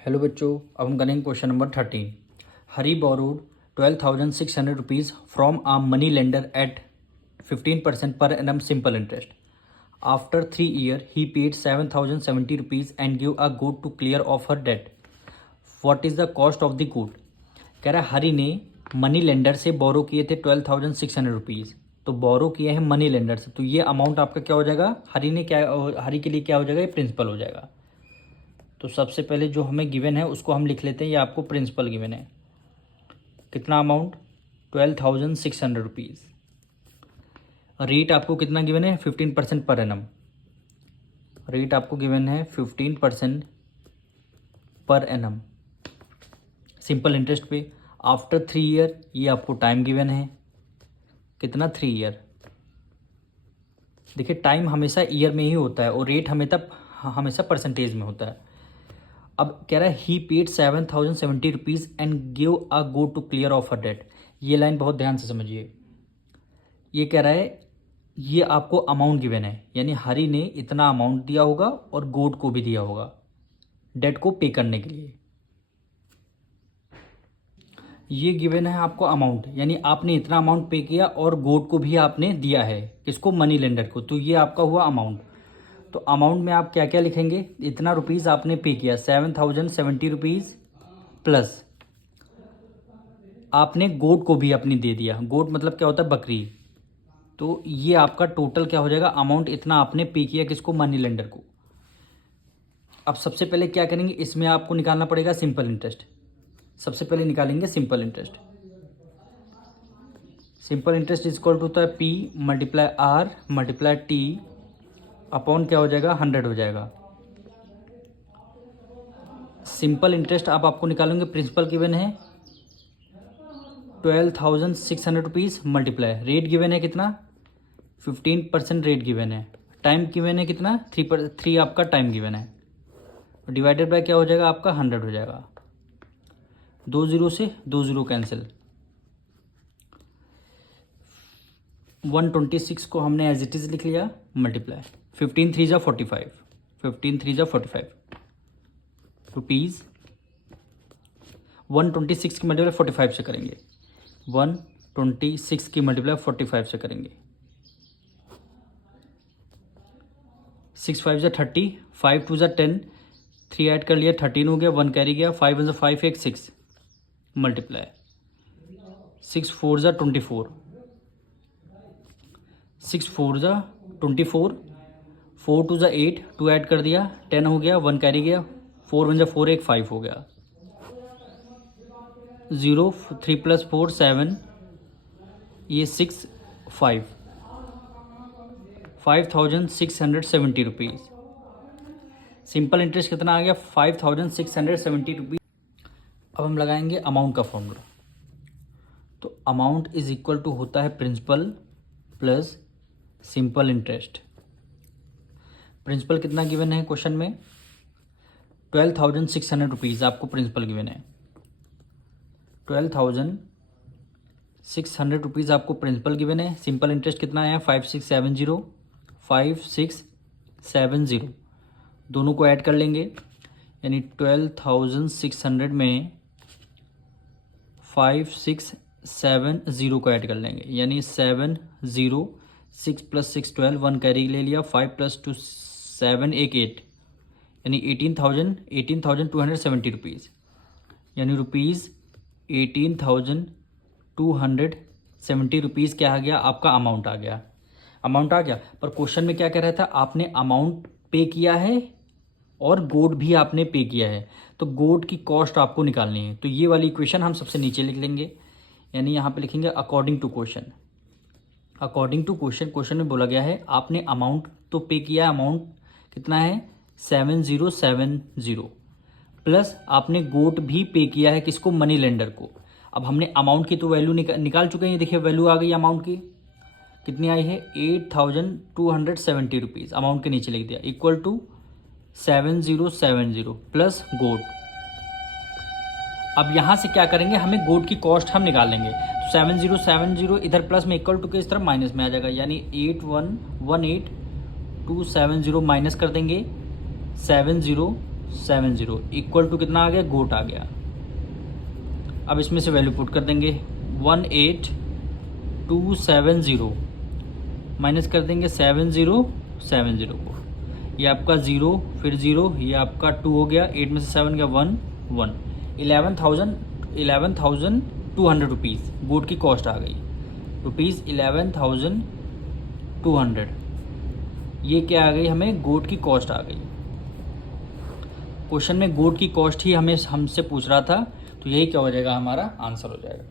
Hello बच्चों, अब हम करेंगे question number 13। Hari borrowed 12,600 rupees from a money lender at 15% per annum simple interest. After 3 years he paid 7,070 rupees and give a good to clear off her debt. What is the cost of the good? कह रहा है हरी ने money lender से बोरो किए थे 12,600 rupees. तो बोरो किए हैं मनी लेंडर से, तो ये अमाउंट आपका क्या हो जाएगा? हरी के लिए क्या हो जाएगा? ये प्रिंसिपल हो जाएगा। तो सबसे पहले जो हमें गिवन है उसको हम लिख लेते हैं। ये आपको प्रिंसिपल गिवन है, कितना अमाउंट? 12,600 रुपीज़। रेट आपको कितना गिवन है? 15% पर एनम। रेट आपको गिवन है 15% पर एनम सिंपल इंटरेस्ट पे। आफ्टर 3 year ये आपको टाइम गिवन है, कितना? 3 year। देखिए टाइम हमेशा ईयर में ही होता है और रेट हमेशा परसेंटेज में होता है। अब कह रहा है he paid 7,070 rupees and give a go to clear off her debt. ये लाइन बहुत ध्यान से समझिए। ये कह रहा है ये आपको अमाउंट गिवन है, यानी हरी ने इतना अमाउंट दिया होगा और गोड को भी दिया होगा डेट को पे करने के लिए। ये गिवन है आपको अमाउंट, यानी आपने इतना अमाउंट पे किया और गोड को भी आपने दिया है, किसको? मनी लेंडर को। तो ये आपका हुआ अमाउंट। तो अमाउंट में आप क्या क्या लिखेंगे? इतना रुपीज़ आपने पे किया 7,070 रुपीज़ प्लस आपने गोट को भी अपनी दे दिया। गोट मतलब क्या होता है? बकरी। तो ये आपका टोटल क्या हो जाएगा? अमाउंट इतना आपने पे किया किसको? मनी लेंडर को। अब सबसे पहले क्या करेंगे, इसमें आपको निकालना पड़ेगा सिंपल इंटरेस्ट। सबसे पहले निकालेंगे simple interest. Simple interest is equal to होता है P multiply R multiply T upon क्या हो जाएगा? 100 हो जाएगा। सिंपल इंटरेस्ट अब आपको निकालेंगे, प्रिंसिपल गिवन है 12,600 रुपीज़ मल्टीप्लाई रेट गिवन है कितना? 15% रेट गिवन है। टाइम गिवन है कितना? 3 आपका टाइम गिवन है। डिवाइडेड बाय क्या हो जाएगा आपका? 100 हो जाएगा। 2 0 से 2 0 कैंसिल। 126 को हमने एज इट इज़ लिख लिया मल्टीप्लाई 15 3 × 45 15 3 × 45 रुपीज़। 126 की मल्टीप्लाई 45 से करेंगे, 126 की मल्टीप्लाई 45 से करेंगे। 6 5 × 30, 5 2 × 10, 3 ऐड कर लिया 13 हो गया, 1 कैरी गया, 5 1 × 5 1 6 मल्टीप्लाई 6 4 × 24, 6 4 × 24, 4 2 × 8, 2 ऐड कर दिया 10 हो गया, 1 कैरी गया, 4 1 × 4 1 5 हो गया, 0 3 + 4 7, ये 6 5 5,670 रुपीज़। सिंपल इंटरेस्ट कितना आ गया? 5,670 रुपीज़। अब हम लगाएंगे अमाउंट का फॉर्मूला। तो अमाउंट इज इक्वल टू होता है principal plus simple interest. Principal कितना गिवन है क्वेश्चन में? 12,600 रुपीज़ आपको प्रिंसिपल गिवन है। 12,600 रुपीज़ आपको प्रिंसिपल गिवन है। सिंपल इंटरेस्ट कितना आया? 5670 दोनों को ऐड कर लेंगे, यानी 12,600 में 5,670 को ऐड कर लेंगे, यानी 7 0 6 + 6 12, 1 कैरी ले लिया, 5 + 2 7 1 8, यानी 18,270 रुपीज़, यानी रुपीज़ 18,270 रुपीज़ क्या आ गया? आपका अमाउंट आ गया। अमाउंट आ गया, पर क्वेश्चन में क्या कह रहा था? आपने अमाउंट पे किया है और गोड भी आपने पे किया है, तो गोड की कॉस्ट आपको निकालनी है। तो ये वाली इक्वेशन हम सबसे नीचे लिख लेंगे, यानी यहाँ पे लिखेंगे according to question. According to question, question में बोला गया है आपने अमाउंट तो पे किया है, अमाउंट कितना है? 7,070 प्लस आपने गोट भी पे किया है किसको? मनी लेंडर को। अब हमने अमाउंट की तो वैल्यू निकाल चुके हैं। देखिए वैल्यू आ गई अमाउंट की, कितनी आई है? 8,270 रुपीज़। अमाउंट के नीचे लिख दिया इक्वल टू 7,070 प्लस गोट। अब यहाँ से क्या करेंगे? हमें गोट की कॉस्ट हम निकाल लेंगे। तो 7,070 इधर प्लस में इक्वल टू के इस तरफ माइनस में आ जाएगा, यानी 8118,270 माइनस कर देंगे 70 70 इक्वल टू कितना आ गया, गोट आ गया। अब इसमें से वैल्यू पुट कर देंगे, 18270 माइनस कर देंगे 7070 को, ये आपका 0 फिर 0, ये आपका 2 हो गया, 8 में से 7 गया 1 1, 11,200 रुपीज़ गोट की कॉस्ट आ गई, रुपीज़ 11,200। ये क्या आ गई, हमें गोट की कॉस्ट आ गई। क्वेश्चन में गोट की कॉस्ट ही हमसे पूछ रहा था, तो यही क्या हो जाएगा, हमारा आंसर हो जाएगा।